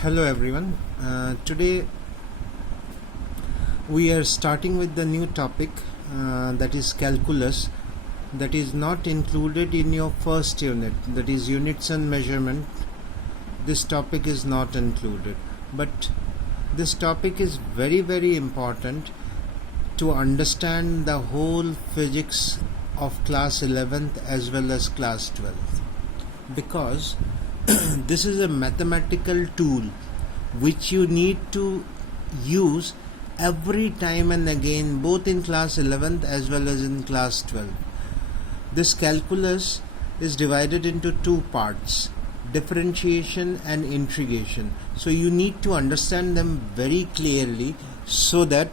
Hello everyone. Today we are starting with the new topic that is calculus, that is not included in your first unit, that is units and measurement. This topic is not included, but this topic is very important to understand the whole physics of class 11th as well as class 12th, because this is a mathematical tool which you need to use every time and again, both in class 11th as well as in class 12. This calculus is divided into two parts: differentiation and integration. So you need to understand them very clearly so that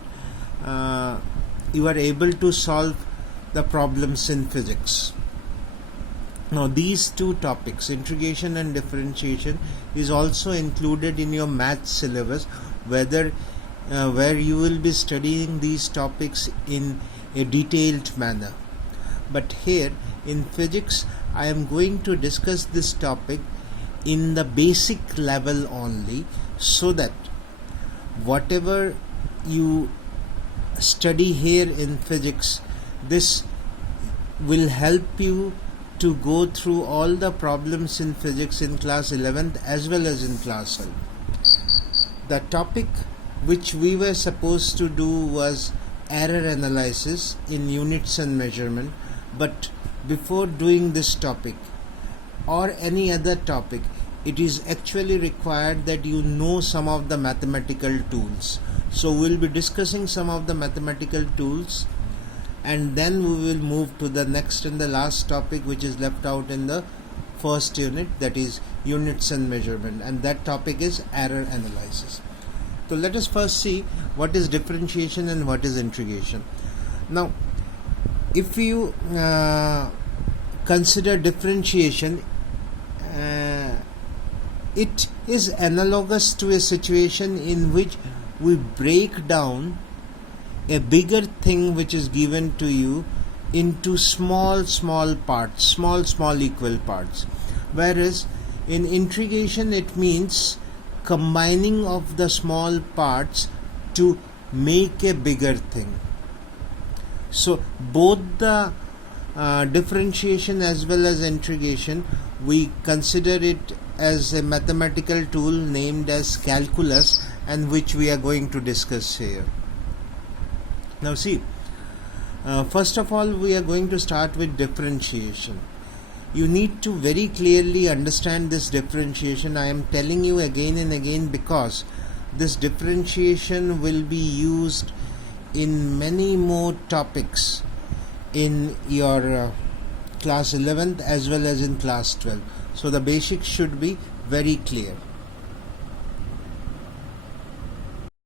you are able to solve the problems in physics. Now these two topics, integration and differentiation, is also included in your math syllabus, where you will be studying these topics in a detailed manner. But here in physics I am going to discuss this topic in the basic level only, so that whatever you study here in physics, this will help you to go through all the problems in physics in class 11th as well as in class 12. The topic which we were supposed to do was error analysis in units and measurement, but before doing this topic or any other topic, it is actually required that you know some of the mathematical tools. So we'll be discussing some of the mathematical tools, and then we will move to the next and the last topic which is left out in the first unit, that is units and measurement, and that topic is error analysis. So let us first see what is differentiation and what is integration. Now if you consider differentiation, it is analogous to a situation in which we break down a bigger thing which is given to you into small parts, small equal parts, whereas in integration it means combining of the small parts to make a bigger thing. So both the differentiation as well as integration, we consider it as a mathematical tool named as calculus, and which we are going to discuss here. Now see, first of all we are going to start with differentiation. You need to very clearly understand this differentiation. I am telling you again and again because this differentiation will be used in many more topics in your class 11th as well as in class 12. So the basics should be very clear.